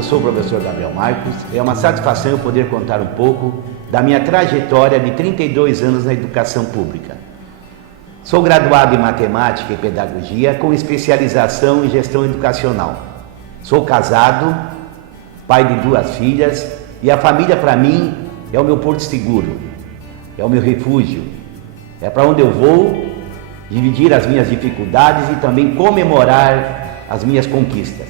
eu sou o professor Gabriel Marcos. É uma satisfação eu poder contar um pouco da minha trajetória de 32 anos na educação pública. Sou graduado em Matemática e Pedagogia com especialização em Gestão Educacional. Sou casado, pai de 2 filhas e a família para mim é o meu porto seguro, é o meu refúgio. É para onde eu vou dividir as minhas dificuldades e também comemorar as minhas conquistas.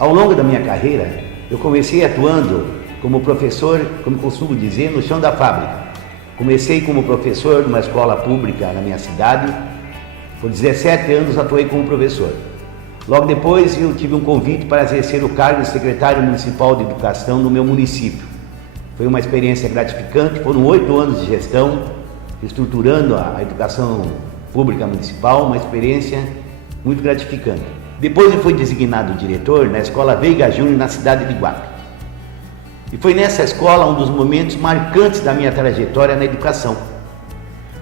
Ao longo da minha carreira, eu comecei atuando como professor, como costumo dizer, no chão da fábrica. Comecei como professor numa escola pública na minha cidade. Por 17 anos atuei como professor. Logo depois eu tive um convite para exercer o cargo de secretário municipal de educação no meu município. Foi uma experiência gratificante, foram 8 anos de gestão, estruturando a educação pública municipal, uma experiência muito gratificante. Depois eu fui designado diretor na Escola Veiga Júnior, na cidade de Guape. E foi nessa escola um dos momentos marcantes da minha trajetória na educação.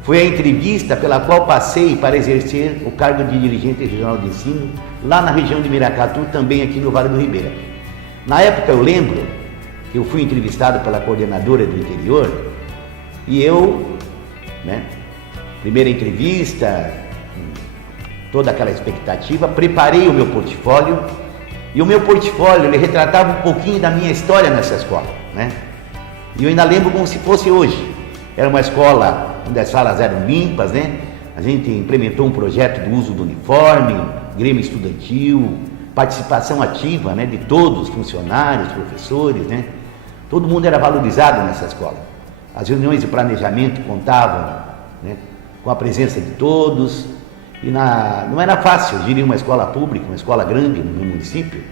Foi a entrevista pela qual passei para exercer o cargo de dirigente regional de ensino, lá na região de Miracatu, também aqui no Vale do Ribeira. Na época eu lembro que eu fui entrevistado pela coordenadora do interior e eu, primeira entrevista, toda aquela expectativa, preparei o meu portfólio e o meu portfólio ele retratava um pouquinho da minha história nessa escola, E eu ainda lembro como se fosse hoje. Era uma escola onde as salas eram limpas, A gente implementou um projeto do uso do uniforme, grêmio estudantil, participação ativa, de todos os funcionários, professores, Todo mundo era valorizado nessa escola. As reuniões de planejamento contavam, com a presença de todos. E não era fácil gerir uma escola pública, uma escola grande no município,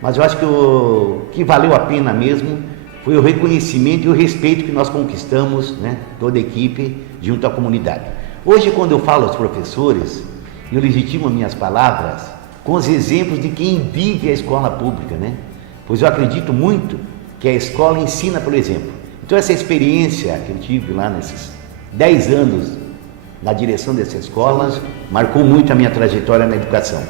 mas eu acho que o que valeu a pena mesmo foi o reconhecimento e o respeito que nós conquistamos, toda a equipe, junto à comunidade. Hoje, quando eu falo aos professores, eu legitimo minhas palavras com os exemplos de quem vive a escola pública, Pois eu acredito muito que a escola ensina pelo exemplo. Então essa experiência que eu tive lá nesses 10 anos na direção dessa escola, marcou muito a minha trajetória na educação.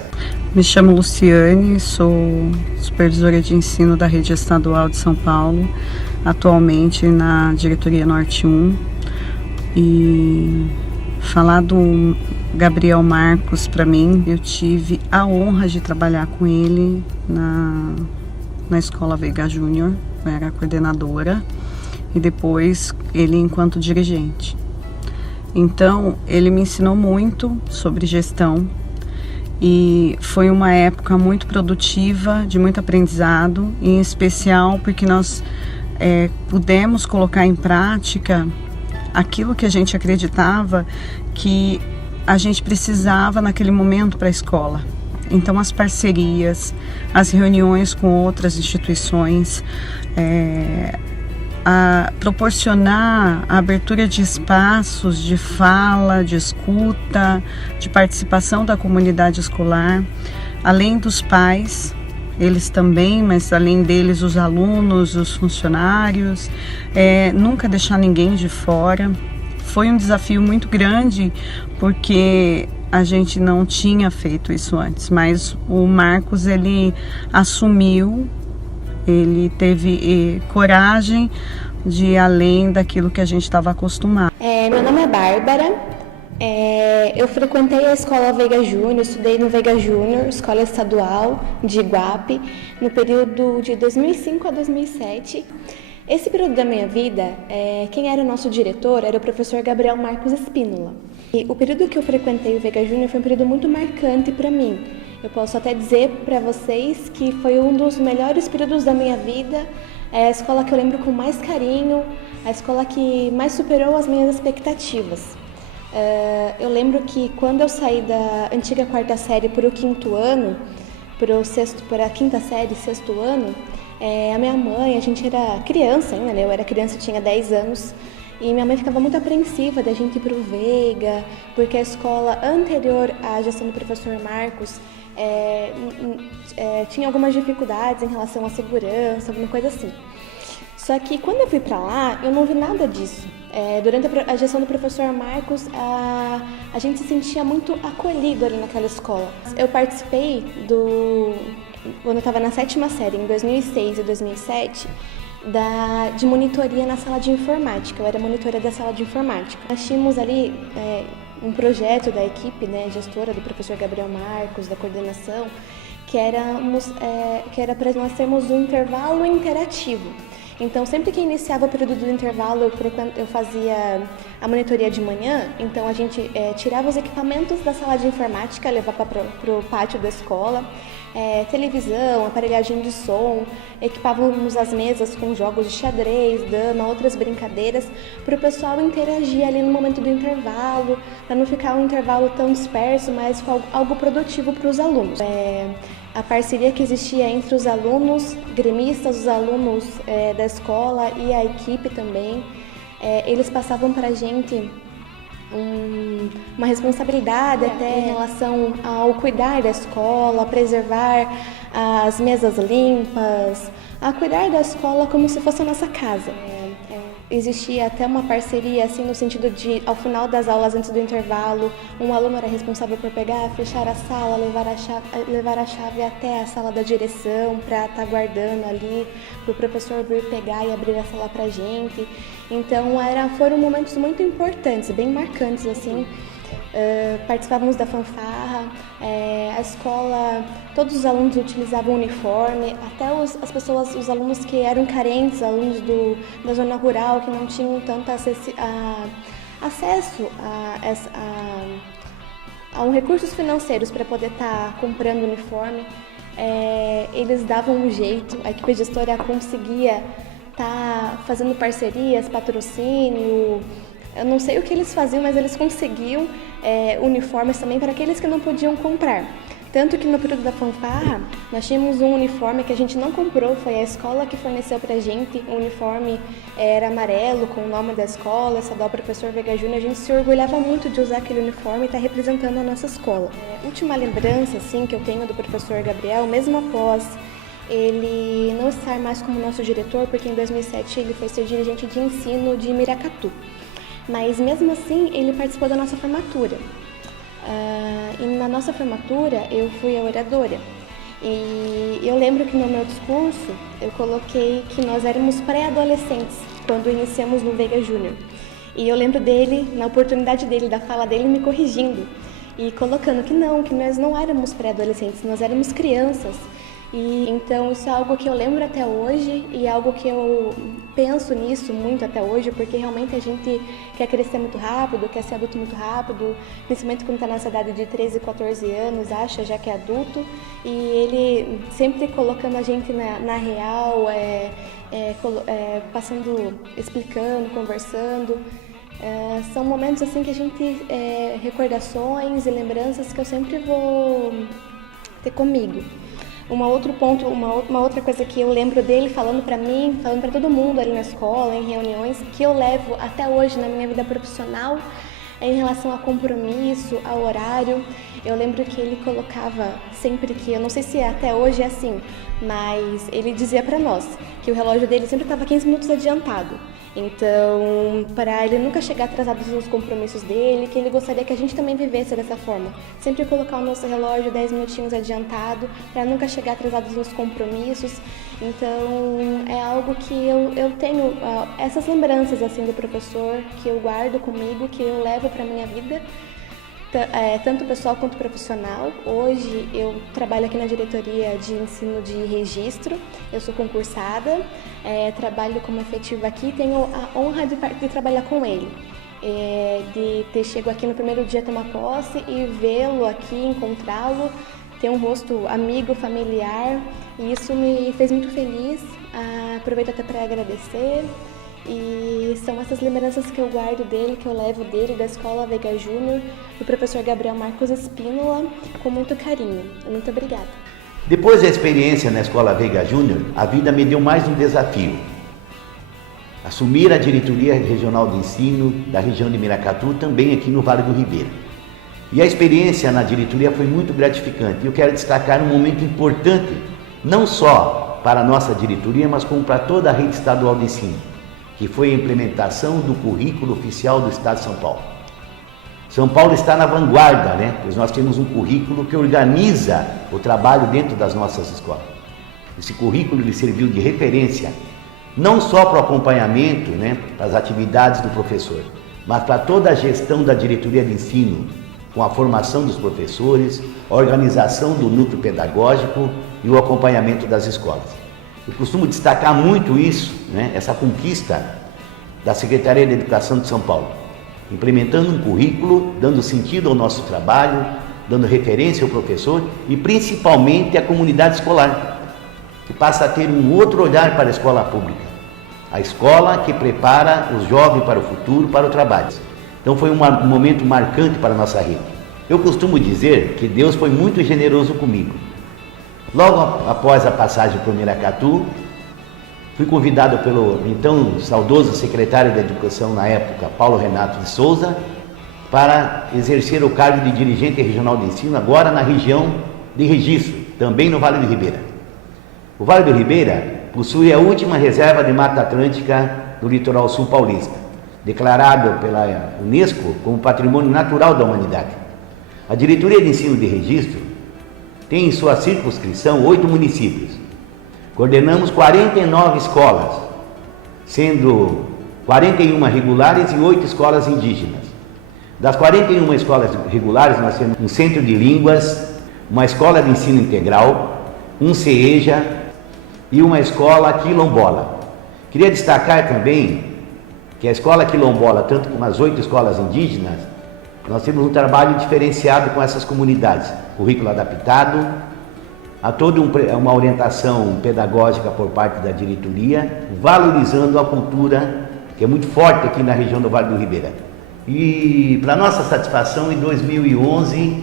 Me chamo Luciane, sou supervisora de ensino da Rede Estadual de São Paulo, atualmente na Diretoria Norte 1. E falar do Gabriel Marcos, para mim, eu tive a honra de trabalhar com ele na Escola Veiga Júnior, eu era coordenadora, e depois ele enquanto dirigente. Então, ele me ensinou muito sobre gestão e foi uma época muito produtiva, de muito aprendizado, em especial porque nós pudemos colocar em prática aquilo que a gente acreditava que a gente precisava naquele momento para a escola. Então, as parcerias, as reuniões com outras instituições, a proporcionar a abertura de espaços de fala, de escuta, de participação da comunidade escolar, além dos pais, eles também, mas além deles os alunos, os funcionários, nunca deixar ninguém de fora. Foi um desafio muito grande porque a gente não tinha feito isso antes, mas o Marcos ele assumiu. Ele teve coragem de ir além daquilo que a gente estava acostumado. Meu nome é Bárbara, eu frequentei a Escola Veiga Júnior, estudei no Veiga Júnior, Escola Estadual de Iguape, no período de 2005 a 2007. Esse período da minha vida, quem era o nosso diretor era o professor Gabriel Marcos Espínola. E o período que eu frequentei o Veiga Júnior foi um período muito marcante para mim. Eu posso até dizer para vocês que foi um dos melhores períodos da minha vida, é a escola que eu lembro com mais carinho, a escola que mais superou as minhas expectativas. Eu lembro que quando eu saí da antiga 4ª série para o 5º ano, para a 5ª série, 6º ano, a minha mãe, a gente era criança ainda, eu era criança, eu tinha 10 anos, e minha mãe ficava muito apreensiva da gente ir para o Veiga, porque a escola anterior à gestão do professor Marcos tinha algumas dificuldades em relação à segurança, alguma coisa assim. Só que quando eu fui para lá, eu não vi nada disso. Durante a gestão do professor Marcos, a gente se sentia muito acolhido ali naquela escola. Eu participei quando eu estava na 7ª série, em 2006 e 2007, de monitoria na sala de informática. Eu era monitora da sala de informática. Nós tínhamos ali um projeto da equipe, né, gestora, do professor Gabriel Marcos, da coordenação, que era para nós termos um intervalo interativo. Então, sempre que iniciava o período do intervalo, eu fazia a monitoria de manhã. Então, a gente tirava os equipamentos da sala de informática, levava para o pátio da escola, televisão, aparelhagem de som, equipávamos as mesas com jogos de xadrez, dama, outras brincadeiras, para o pessoal interagir ali no momento do intervalo, para não ficar um intervalo tão disperso, mas com algo produtivo para os alunos. A parceria que existia entre os alunos gremistas, os alunos da escola e a equipe também, eles passavam para a gente uma responsabilidade até em relação ao cuidar da escola, preservar as mesas limpas, a cuidar da escola como se fosse a nossa casa. Existia até uma parceria, assim, no sentido de, ao final das aulas, antes do intervalo, um aluno era responsável por pegar, fechar a sala, levar a chave até a sala da direção para estar guardando ali, para o professor vir pegar e abrir a sala para a gente. Então, foram momentos muito importantes, bem marcantes, assim. Participávamos da fanfarra, a escola, todos os alunos utilizavam uniforme, até os alunos que eram carentes, alunos da zona rural, que não tinham tanto acesso a recursos financeiros para poder estar comprando uniforme, eles davam um jeito, a equipe gestora conseguia estar fazendo parcerias, patrocínio. Eu não sei o que eles faziam, mas eles conseguiam uniformes também para aqueles que não podiam comprar. Tanto que no período da fanfarra, nós tínhamos um uniforme que a gente não comprou, foi a escola que forneceu pra gente. O uniforme era amarelo, com o nome da escola, Estadual Professor Veiga Júnior. A gente se orgulhava muito de usar aquele uniforme e estar representando a nossa escola. Última lembrança, assim, que eu tenho do professor Gabriel, mesmo após ele não estar mais como nosso diretor, porque em 2007 ele foi ser dirigente de ensino de Miracatu. Mas mesmo assim, ele participou da nossa formatura. E na nossa formatura, eu fui a oradora. E eu lembro que no meu discurso, eu coloquei que nós éramos pré-adolescentes, quando iniciamos no Veiga Júnior. E eu lembro dele, na oportunidade dele, da fala dele, me corrigindo. E colocando que nós não éramos pré-adolescentes, nós éramos crianças. E então isso é algo que eu lembro até hoje e é algo que eu penso nisso muito até hoje, porque realmente a gente quer crescer muito rápido, quer ser adulto muito rápido, principalmente quando está nessa idade de 13, 14 anos, acha já que é adulto, e ele sempre colocando a gente na real, passando, explicando, conversando. São momentos assim que a gente, recordações e lembranças que eu sempre vou ter comigo. Uma outra coisa que eu lembro dele falando pra mim, falando pra todo mundo ali na escola, em reuniões, que eu levo até hoje na minha vida profissional, em relação a compromisso, ao horário. Eu lembro que ele colocava sempre que, eu não sei se até hoje é assim, mas ele dizia pra nós que o relógio dele sempre estava 15 minutos adiantado. Então, para ele nunca chegar atrasado nos compromissos dele, que ele gostaria que a gente também vivesse dessa forma. Sempre colocar o nosso relógio 10 minutinhos adiantado, para nunca chegar atrasado nos compromissos. Então, é algo que eu tenho, essas lembranças assim do professor, que eu guardo comigo, que eu levo para minha vida, tanto pessoal quanto profissional. Hoje eu trabalho aqui na diretoria de ensino de registro, eu sou concursada, trabalho como efetiva aqui, tenho a honra de trabalhar com ele, de ter chego aqui no primeiro dia tomar posse e vê-lo aqui, encontrá-lo, ter um rosto amigo, familiar, e isso me fez muito feliz. Aproveito até para agradecer. E são essas lembranças que eu guardo dele, que eu levo dele, da Escola Veiga Júnior, do professor Gabriel Marcos Espínola, com muito carinho. Muito obrigada. Depois da experiência na Escola Veiga Júnior, a vida me deu mais um desafio. Assumir a diretoria regional de ensino da região de Miracatu, também aqui no Vale do Ribeira. E a experiência na diretoria foi muito gratificante. Eu quero destacar um momento importante, não só para a nossa diretoria, mas como para toda a rede estadual de ensino, que foi a implementação do currículo oficial do Estado de São Paulo. São Paulo está na vanguarda, né? Pois nós temos um currículo que organiza o trabalho dentro das nossas escolas. Esse currículo ele serviu de referência não só para o acompanhamento, né, para as atividades do professor, mas para toda a gestão da diretoria de ensino, com a formação dos professores, a organização do núcleo pedagógico e o acompanhamento das escolas. Eu costumo destacar muito isso, né, essa conquista da Secretaria de Educação de São Paulo, implementando um currículo, dando sentido ao nosso trabalho, dando referência ao professor e principalmente à comunidade escolar, que passa a ter um outro olhar para a escola pública, a escola que prepara os jovens para o futuro, para o trabalho. Então foi um momento marcante para a nossa rede. Eu costumo dizer que Deus foi muito generoso comigo. Logo após a passagem por Miracatu, fui convidado pelo então saudoso secretário da Educação na época, Paulo Renato de Souza, para exercer o cargo de dirigente regional de ensino, agora na região de Registro, também no Vale do Ribeira. O Vale do Ribeira possui a última reserva de Mata Atlântica do litoral sul paulista, declarado pela Unesco como Patrimônio Natural da Humanidade. A Diretoria de Ensino de Registro tem em sua circunscrição 8 municípios. Coordenamos 49 escolas, sendo 41 regulares e 8 escolas indígenas. Das 41 escolas regulares, nós temos um centro de línguas, uma escola de ensino integral, um CEJA e uma escola quilombola. Queria destacar também que a escola quilombola, tanto como as 8 escolas indígenas, nós temos um trabalho diferenciado com essas comunidades, currículo adaptado, há toda uma orientação pedagógica por parte da diretoria, valorizando a cultura, que é muito forte aqui na região do Vale do Ribeira. E, para nossa satisfação, em 2011,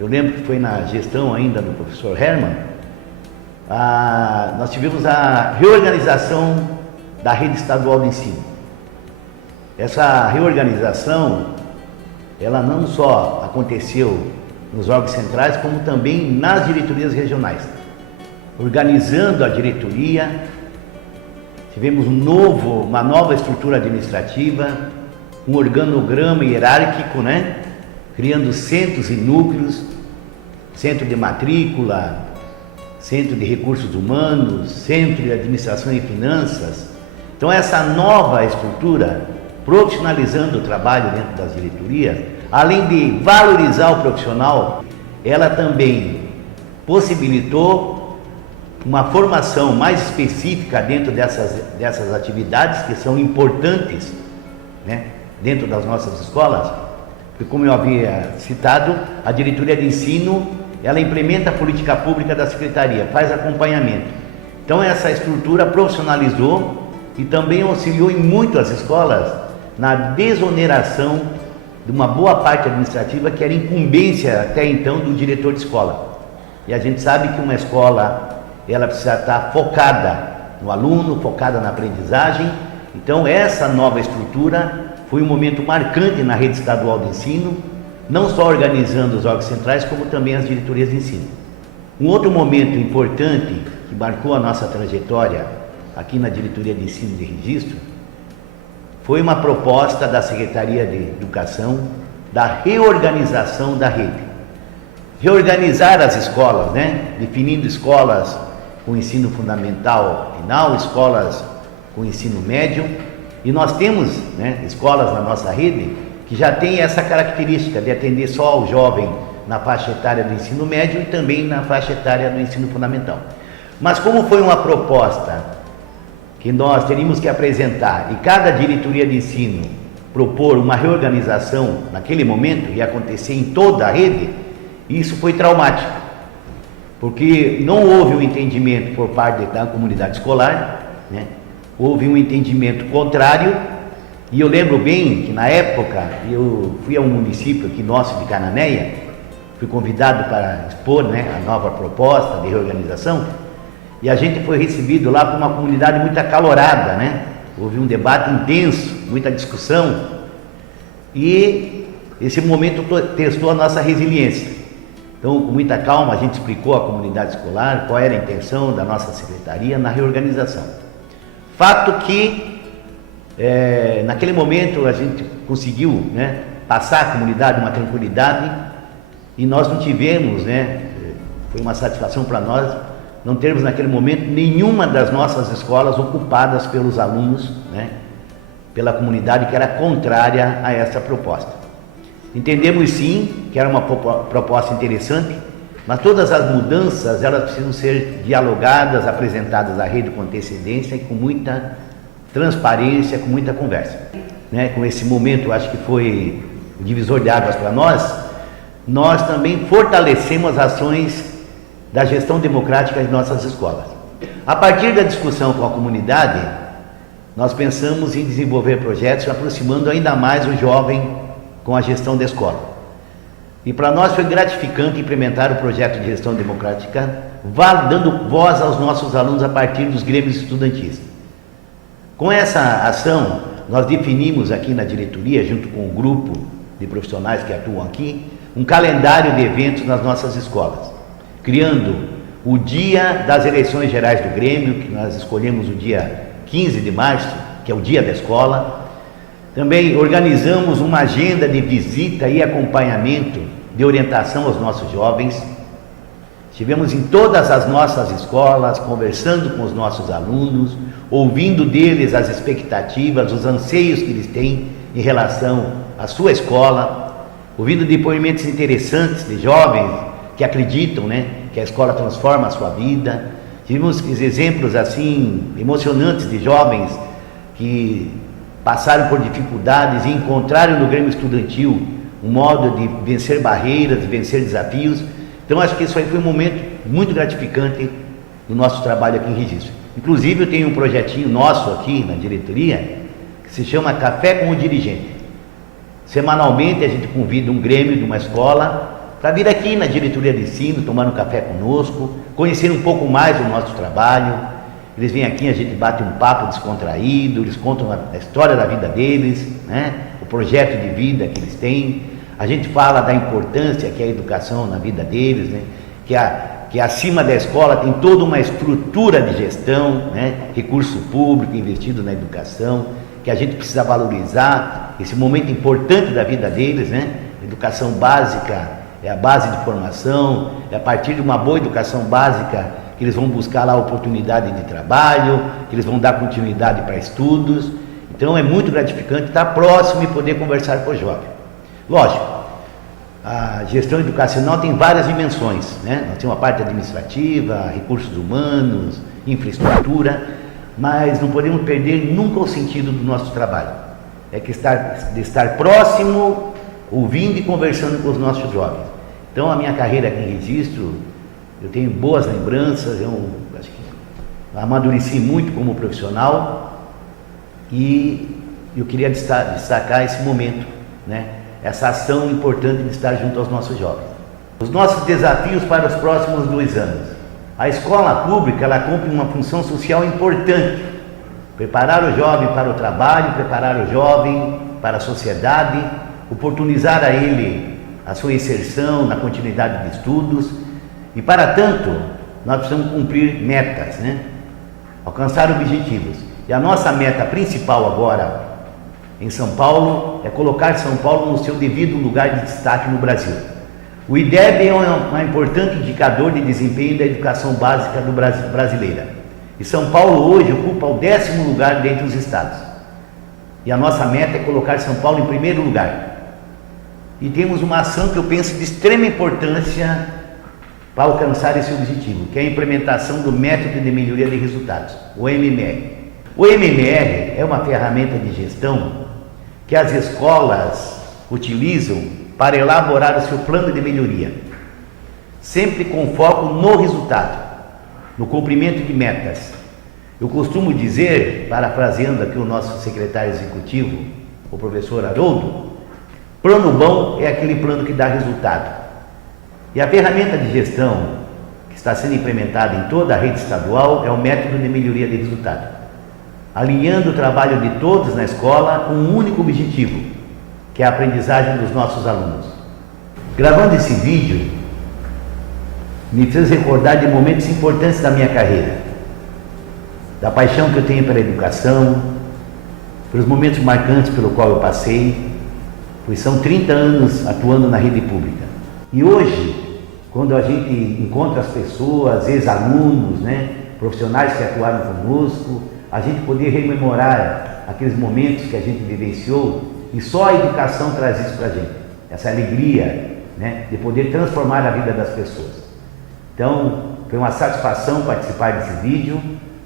eu lembro que foi na gestão ainda do professor Herman, nós tivemos a reorganização da rede estadual de ensino. Essa reorganização, ela não só aconteceu nos órgãos centrais, como também nas diretorias regionais. Organizando a diretoria, tivemos uma nova estrutura administrativa, um organograma hierárquico, né? Criando centros e núcleos, centro de matrícula, centro de recursos humanos, centro de administração e finanças. Então essa nova estrutura, profissionalizando o trabalho dentro das diretorias, além de valorizar o profissional, ela também possibilitou uma formação mais específica dentro dessas atividades que são importantes, né, dentro das nossas escolas, porque, como eu havia citado, a diretoria de ensino, ela implementa a política pública da secretaria, faz acompanhamento. Então essa estrutura profissionalizou e também auxiliou em muito as escolas na desoneração de uma boa parte administrativa que era incumbência até então do diretor de escola. E a gente sabe que uma escola, ela precisa estar focada no aluno, focada na aprendizagem. Então essa nova estrutura foi um momento marcante na rede estadual de ensino, não só organizando os órgãos centrais, como também as diretorias de ensino. Um outro momento importante que marcou a nossa trajetória aqui na diretoria de ensino de registro foi uma proposta da Secretaria de Educação da reorganização da rede. Reorganizar as escolas, né? Definindo escolas com ensino fundamental final, escolas com ensino médio. E nós temos, né, escolas na nossa rede que já tem essa característica de atender só ao jovem na faixa etária do ensino médio e também na faixa etária do ensino fundamental. Mas como foi uma proposta que nós teríamos que apresentar e cada diretoria de ensino propor uma reorganização naquele momento e acontecer em toda a rede, isso foi traumático, porque não houve um entendimento por parte da comunidade escolar, né? Houve um entendimento contrário. E eu lembro bem que na época eu fui a um município aqui nosso de Cananéia, fui convidado para expor, né, a nova proposta de reorganização, e a gente foi recebido lá por uma comunidade muito acalorada, né? Houve um debate intenso, muita discussão, e esse momento testou a nossa resiliência. Então, com muita calma, a gente explicou à comunidade escolar qual era a intenção da nossa secretaria na reorganização. Fato que, naquele momento, a gente conseguiu, né, passar à comunidade uma tranquilidade e nós não tivemos, né, foi uma satisfação para nós, não termos naquele momento nenhuma das nossas escolas ocupadas pelos alunos, né, pela comunidade que era contrária a essa proposta. Entendemos sim que era uma proposta interessante, mas todas as mudanças elas precisam ser dialogadas, apresentadas à rede com antecedência e com muita transparência, com muita conversa. Né? Com esse momento, eu acho que foi o divisor de águas para nós também fortalecemos as ações da gestão democrática de nossas escolas. A partir da discussão com a comunidade, nós pensamos em desenvolver projetos aproximando ainda mais o jovem com a gestão da escola. E para nós foi gratificante implementar o projeto de gestão democrática, dando voz aos nossos alunos a partir dos grêmios estudantis. Com essa ação, nós definimos aqui na diretoria, junto com o grupo de profissionais que atuam aqui, um calendário de eventos nas nossas escolas, criando o dia das eleições gerais do Grêmio, que nós escolhemos o dia 15 de março, que é o dia da escola. Também organizamos uma agenda de visita e acompanhamento de orientação aos nossos jovens. Estivemos em todas as nossas escolas, conversando com os nossos alunos, ouvindo deles as expectativas, os anseios que eles têm em relação à sua escola, ouvindo depoimentos interessantes de jovens que acreditam, né, que a escola transforma a sua vida. Tivemos exemplos assim emocionantes de jovens que passaram por dificuldades e encontraram no Grêmio Estudantil um modo de vencer barreiras, de vencer desafios. Então acho que isso aí foi um momento muito gratificante no nosso trabalho aqui em Registro. Inclusive eu tenho um projetinho nosso aqui na diretoria que se chama Café com o Dirigente. Semanalmente a gente convida um grêmio de uma escola para vir aqui na diretoria de ensino, tomar um café conosco, conhecer um pouco mais do nosso trabalho. Eles vêm aqui, a gente bate um papo descontraído, eles contam a história da vida deles, né? O projeto de vida que eles têm. A gente fala da importância que é a educação na vida deles, né? Que acima da escola tem toda uma estrutura de gestão, né? Recurso público investido na educação, que a gente precisa valorizar esse momento importante da vida deles, né? Educação básica é a base de formação, é a partir de uma boa educação básica que eles vão buscar lá oportunidade de trabalho, que eles vão dar continuidade para estudos. Então é muito gratificante estar próximo e poder conversar com o jovem. Lógico, a gestão educacional tem várias dimensões, né? Nós temos a parte administrativa, recursos humanos, infraestrutura, mas não podemos perder nunca o sentido do nosso trabalho. É que de estar próximo, ouvindo e conversando com os nossos jovens. Então a minha carreira aqui em Registro, eu tenho boas lembranças, eu acho que amadureci muito como profissional e eu queria destacar esse momento, né? Essa ação importante de estar junto aos nossos jovens. Os nossos desafios para os próximos 2 anos. A escola pública, ela cumpre uma função social importante. Preparar o jovem para o trabalho, preparar o jovem para a sociedade, oportunizar a ele a sua inserção na continuidade de estudos. E para tanto, nós precisamos cumprir metas, né? Alcançar objetivos. E a nossa meta principal agora em São Paulo é colocar São Paulo no seu devido lugar de destaque no Brasil. O IDEB é um importante indicador de desempenho da educação básica brasileira. E São Paulo hoje ocupa o 10º lugar dentre os estados. E a nossa meta é colocar São Paulo em primeiro lugar. E temos uma ação que eu penso de extrema importância para alcançar esse objetivo, que é a implementação do método de melhoria de resultados, o MMR. O MMR é uma ferramenta de gestão que as escolas utilizam para elaborar o seu plano de melhoria, sempre com foco no resultado, no cumprimento de metas. Eu costumo dizer, parafraseando aqui o nosso secretário executivo, o professor Haroldo, plano bom é aquele plano que dá resultado. E a ferramenta de gestão que está sendo implementada em toda a rede estadual é o método de melhoria de resultado, alinhando o trabalho de todos na escola com um único objetivo, que é a aprendizagem dos nossos alunos. Gravando esse vídeo, me fez recordar de momentos importantes da minha carreira, da paixão que eu tenho pela educação, pelos momentos marcantes pelo qual eu passei, pois são 30 anos atuando na rede pública. E hoje, quando a gente encontra as pessoas, ex-alunos, né, profissionais que atuaram conosco, a gente poder rememorar aqueles momentos que a gente vivenciou, e só a educação traz isso para a gente, essa alegria, né, de poder transformar a vida das pessoas. Então, foi uma satisfação participar desse vídeo,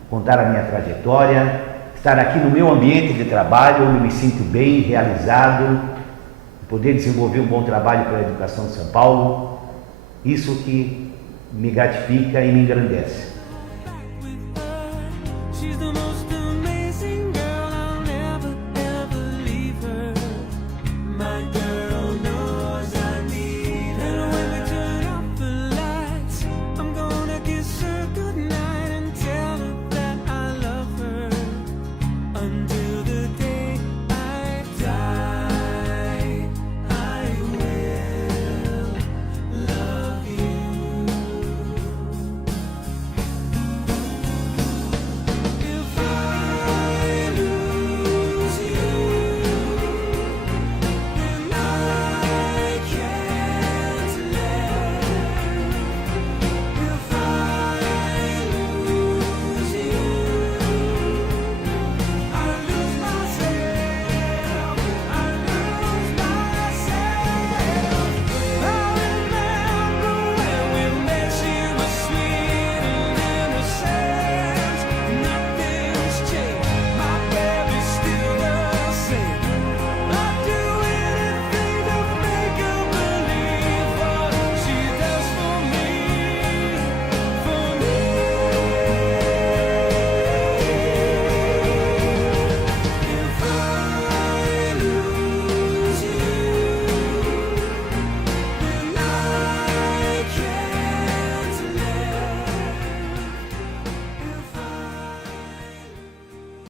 contar a minha trajetória, estar aqui no meu ambiente de trabalho, onde me sinto bem, realizado, poder desenvolver um bom trabalho pela educação de São Paulo, isso que me gratifica e me engrandece.